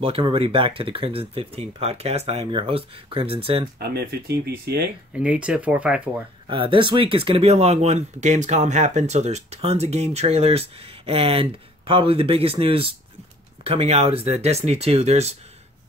Welcome everybody back to the Crimson 15 podcast. I am your host, Crimson Sin. I'm in 15 PCA. And Native 454. This week is going to be a long one. Gamescom happened, so there's tons of game trailers. And probably the biggest news coming out is that Destiny 2, there's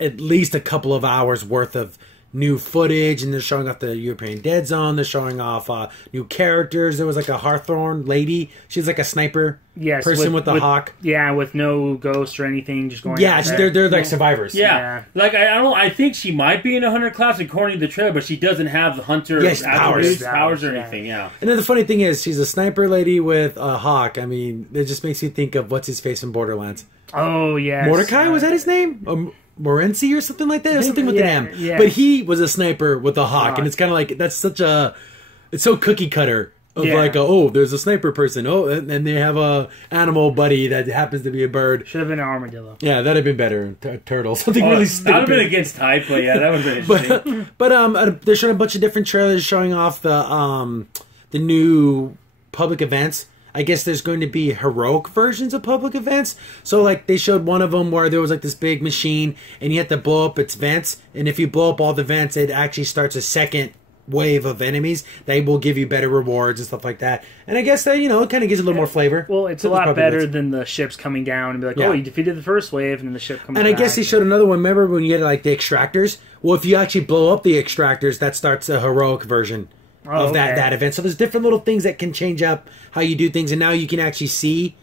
at least a couple of hours worth of new footage, and they're showing off the European Dead Zone. They're showing off new characters. There was like a Hawthorne lady. She's like a sniper person with a hawk. Yeah, with no ghost or anything, just going. Yeah, they're like survivors. Yeah. Like I think she might be in a hunter class according to the trailer, but she doesn't have the hunter powers or anything. Yeah. And then the funny thing is, she's a sniper lady with a hawk. I mean, it just makes me think of what's his face from Borderlands. Oh yeah, Mordecai, was that his name? Morency or something like that, or something with an M. Yeah. But he was a sniper with a hawk, and it's kind of like it's so cookie cutter of like, there's a sniper person, and they have a animal buddy that happens to be a bird. Should have been an armadillo. Yeah, that'd have been better. Turtle, something really stupid. That would have been against type, but yeah, that would have been interesting. But they're showing a bunch of different trailers showing off the new public events. I guess there's going to be heroic versions of public events. So, like, they showed one of them where there was, like, this big machine, and you had to blow up its vents. And if you blow up all the vents, it actually starts a second wave of enemies. They will give you better rewards and stuff like that. And I guess that, it kind of gives a little more flavor. Well, it's a lot better than the ships coming down and be like, you defeated the first wave, and then the ship comes back. And I guess they showed another one. Remember when you had, like, the extractors? Well, if you actually blow up the extractors, that starts a heroic version of that event. So there's different little things that can change up how you do things, and now you can actually see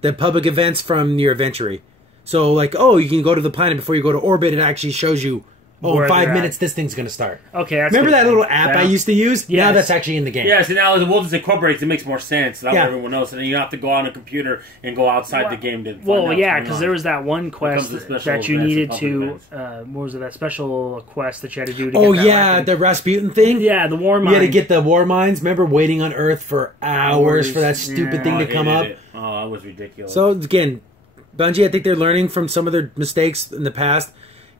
the public events from your inventory. So like, you can go to the planet before you go to orbit, and it actually shows you, in 5 minutes this thing's going to start. Okay, that's remember that little app I used to use? Yes. Now that's actually in the game. Yeah, so now we'll just incorporate it. It makes more sense. That way everyone knows. And then you have to go on a computer and go outside the game to find out because there was that one quest that you needed to... what was it? That special quest that you had to do to get that the Rasputin thing? Yeah, the war mines. You had to get the war mines. Remember waiting on Earth for hours for that stupid thing to come up? Oh, that was ridiculous. So, again, Bungie, I think they're learning from some of their mistakes in the past.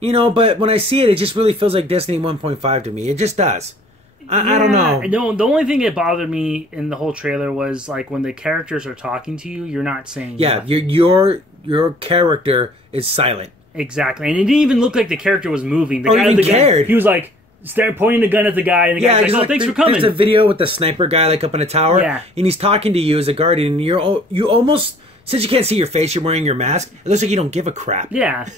But when I see it, it just really feels like Destiny 1.5 to me. It just does. I don't know. No, the only thing that bothered me in the whole trailer was like when the characters are talking to you, you're not saying nothing. Your character is silent. Exactly, and it didn't even look like the character was moving. The guy even cared. He was like pointing a gun at the guy, and the guy's like, thanks for coming. There's a video with the sniper guy like up in a tower, and he's talking to you as a guardian, and you almost, since you can't see your face, you're wearing your mask, it looks like you don't give a crap. Yeah.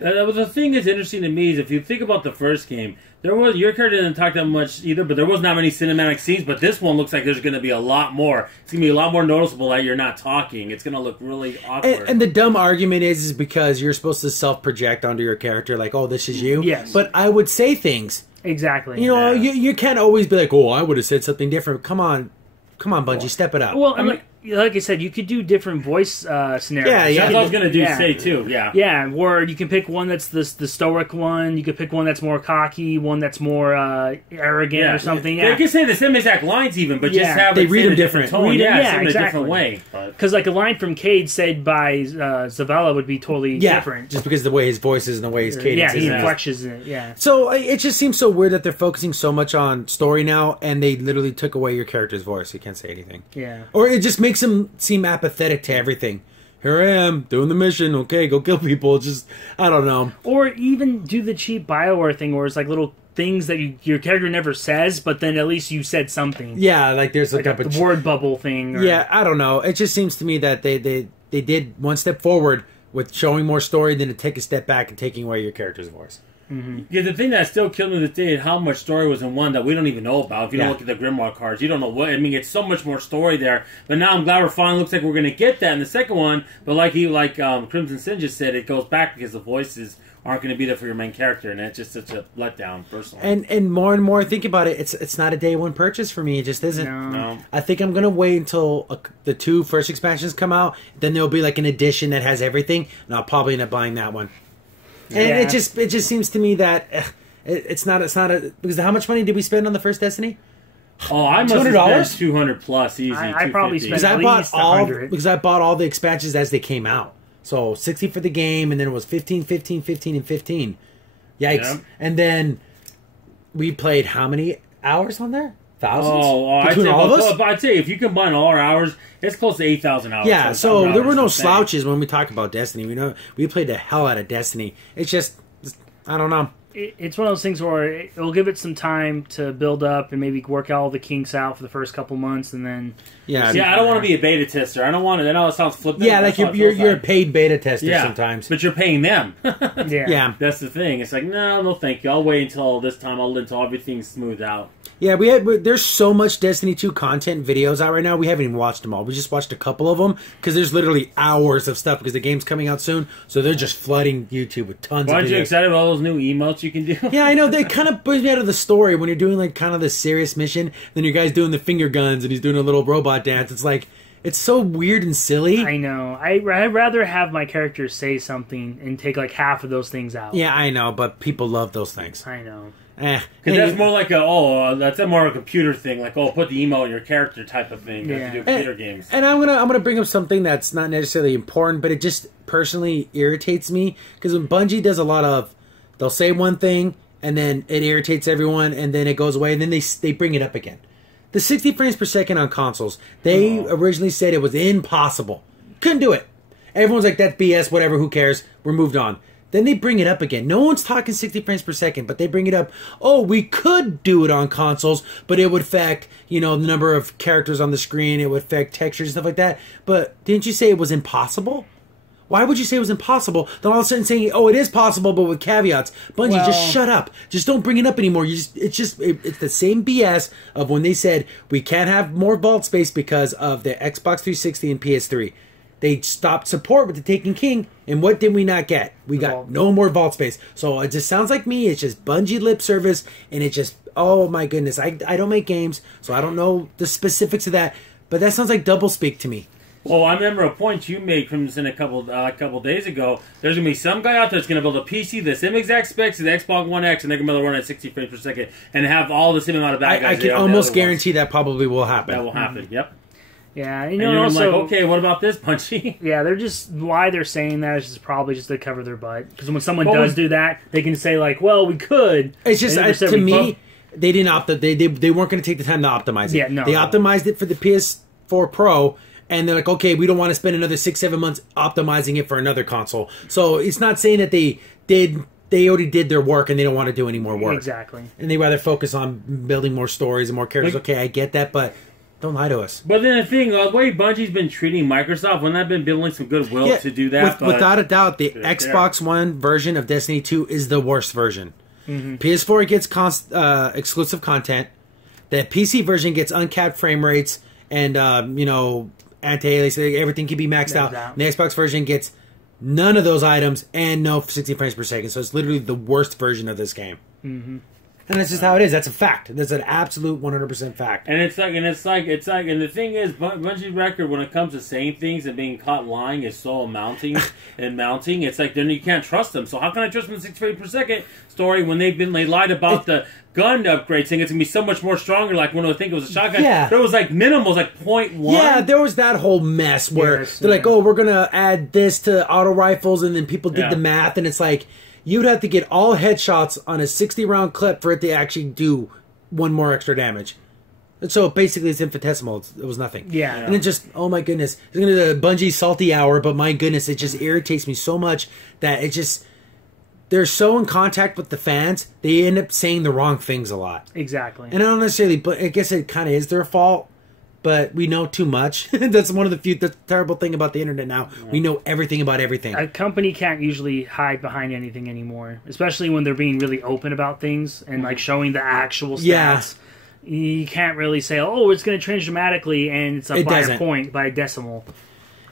The thing that's interesting to me is if you think about the first game, your character didn't talk that much either, but there was not many cinematic scenes. But this one looks like there's going to be a lot more. It's going to be a lot more noticeable that you're not talking. It's going to look really awkward. And the dumb argument is because you're supposed to self-project onto your character, like, this is you. Yes. But I would say things. Exactly. You can't always be like, I would have said something different. Come on, Bungie, step it up. Well, like I said, you could do different voice scenarios. Yeah. That's what I was going to say, too. Yeah. Yeah, where you can pick one that's the stoic one. You could pick one that's more cocky, one that's more arrogant or something. They can say the same exact lines even, but just have they read them different. Tone. In a different way. Because like a line from Cade said by Zavala would be totally different. Just because of the way his voice is and the way his cadence is. Yeah, he inflections it, yeah. So it just seems so weird that they're focusing so much on story now, and they literally took away your character's voice. You can't say anything. Yeah. Or it just makes him seem apathetic to everything. Here I am, doing the mission. Okay, go kill people. Just, I don't know. Or even do the cheap BioWare thing where it's like little things that your character never says, but then at least you said something. Yeah, like there's like a word bubble thing. Yeah, I don't know. It just seems to me that they did one step forward with showing more story than to take a step back and taking away your character's voice. Mm-hmm. Yeah, the thing that still killed me this day is how much story was in one that we don't even know about. If you don't look at the Grimoire cards, you don't know what. I mean, it's so much more story there. But now I'm glad we're finally looks like we're going to get that in the second one. But like Crimson Sin just said, it goes back because the voices aren't going to be there for your main character, and it's just such a letdown, personally. And more and more I think about it, it's not a day one purchase for me. It just isn't. No. I think I'm going to wait until the 2 first expansions come out. Then there'll be like an edition that has everything, and I'll probably end up buying that one. And it just seems to me that it's not because how much money did we spend on the first Destiny? Oh, I must have spent $200 plus easy. I probably spent at least $100 because I bought all the expansions as they came out. So 60 for the game, and then it was 15, 15, 15, and 15. Yikes! Yeah. And then we played how many hours on there? thousands? Between all of us? I'd say if you combine all our hours, it's close to 8,000 hours. Yeah, so there were no slouches when we talk about Destiny. We played the hell out of Destiny. It's just I don't know. It's one of those things where it'll give it some time to build up and maybe work all the kinks out for the first couple months, and then I don't want to be a beta tester. I don't want to. I know it sounds flippant. Yeah, like you're a paid beta tester sometimes, but you're paying them. Yeah, that's the thing. It's like no, thank you. I'll wait until this time. Until everything's smoothed out. Yeah, there's so much Destiny 2 content videos out right now. We haven't even watched them all. We just watched a couple of them because there's literally hours of stuff because the game's coming out soon. So they're just flooding YouTube with tons of videos. Aren't you excited about all those new emotes you can do? Yeah, I know. They kind of push me out of the story when you're doing like kind of the serious mission. Then your guy's doing the finger guns and he's doing a little robot dance. It's like, it's so weird and silly. I know. I'd rather have my character say something and take like half of those things out. Yeah, I know, but people love those things. I know. Because that's more like that's more of a computer thing, like put the emo in your character type of thing. Yeah. You do computer games. And I'm gonna bring up something that's not necessarily important, but it just personally irritates me because when Bungie does a lot of, they'll say one thing and then it irritates everyone and then it goes away and then they bring it up again. The 60 frames per second on consoles, they originally said it was impossible, couldn't do it. Everyone's like, that's BS, whatever, who cares? We're moved on. Then they bring it up again. No one's talking 60 frames per second, but they bring it up. Oh, we could do it on consoles, but it would affect, the number of characters on the screen. It would affect textures and stuff like that. But didn't you say it was impossible? Why would you say it was impossible? Then all of a sudden saying, oh, it is possible, but with caveats. Bungie, just shut up. Just don't bring it up anymore. It's the same BS of when they said we can't have more vault space because of the Xbox 360 and PS3. They stopped support with the Taken King, and what did we not get? We got no more vault space. So it just sounds like me. It's just Bungie lip service, and it just, oh my goodness. I don't make games, so I don't know the specifics of that, but that sounds like doublespeak to me. Well, I remember a point you made from this in a couple days ago. There's going to be some guy out there that's going to build a PC the same exact specs as the Xbox One X, and they're going to be able to run at 60 frames per second and have all the same amount of bad guys. I can almost guarantee that probably will happen. That will happen, yep. Yeah, and you're also like, okay, what about this, Bungie? Yeah, why they're saying that is just probably just to cover their butt. Because when someone does do that, they can say like, well, we could. It's just, to me, they didn't they weren't going to take the time to optimize it. Yeah, no. They optimized it for the PS4 Pro, and they're like, okay, we don't want to spend another 6-7 months optimizing it for another console. So it's not saying that they already did their work and they don't want to do any more work. Exactly. And they rather focus on building more stories and more characters. Okay, I get that, but don't lie to us. But then the thing, the way Bungie's been treating Microsoft, wouldn't that have been building some goodwill to do that? Without a doubt, the Xbox One version of Destiny 2 is the worst version. Mm-hmm. PS4 gets exclusive content. The PC version gets uncapped frame rates and, anti-aliasing. Everything can be maxed out. And the Xbox version gets none of those items and no 60 frames per second. So it's literally the worst version of this game. Mm-hmm. And that's just how it is. That's a fact. That's an absolute 100% fact. And it's like, and the thing is, Bungie's record when it comes to saying things and being caught lying is so mounting. It's like then you can't trust them. So how can I trust them in 60 frames per second story when they lied about the gun upgrade, saying it's gonna be so much more stronger? Like when I think it was a shotgun, but it was like minimal, it was like 0.1. Yeah, there was that whole mess where they're like, oh, we're gonna add this to auto rifles, and then people did the math, and it's like, you'd have to get all headshots on a 60-round clip for it to actually do one more extra damage. And so basically it's infinitesimal. It was nothing. Yeah. And it just, oh my goodness. It's going to be the Bungie salty hour, but my goodness, it just irritates me so much that it just, they're so in contact with the fans, they end up saying the wrong things a lot. Exactly. And I don't necessarily, but I guess it kind of is their fault. But we know too much. That's one of the terrible thing about the internet now. Yeah. We know everything about everything. A company can't usually hide behind anything anymore, especially when they're being really open about things and like showing the actual stats. Yeah. You can't really say, "Oh, it's going to change dramatically," and it's up by a point, by a decimal.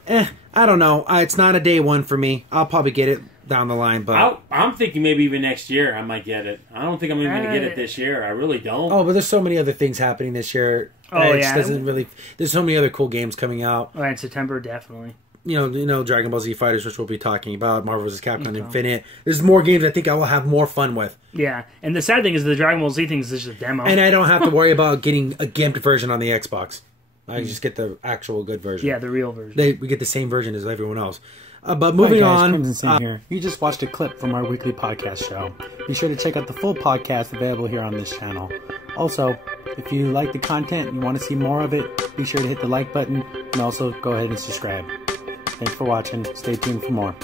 I don't know. It's not a day one for me. I'll probably get it down the line, but I'm thinking maybe even next year I might get it. I don't think I'm even going to get it this year. I really don't. Oh, but there's so many other things happening this year. Oh, yeah. Doesn't really. There's so many other cool games coming out. Oh, in September, definitely. You know, Dragon Ball Z Fighters, which we'll be talking about, Marvel vs. Capcom Infinite. There's more games I think I will have more fun with. Yeah, and the sad thing is the Dragon Ball Z thing is just a demo. And I don't have to worry about getting a gimped version on the Xbox. I just get the actual good version. Yeah, the real version. We get the same version as everyone else. But moving on, Crimson Saint here. You just watched a clip from our weekly podcast show. Be sure to check out the full podcast available here on this channel. Also, if you like the content and you want to see more of it, be sure to hit the like button and also go ahead and subscribe. Thanks for watching. Stay tuned for more.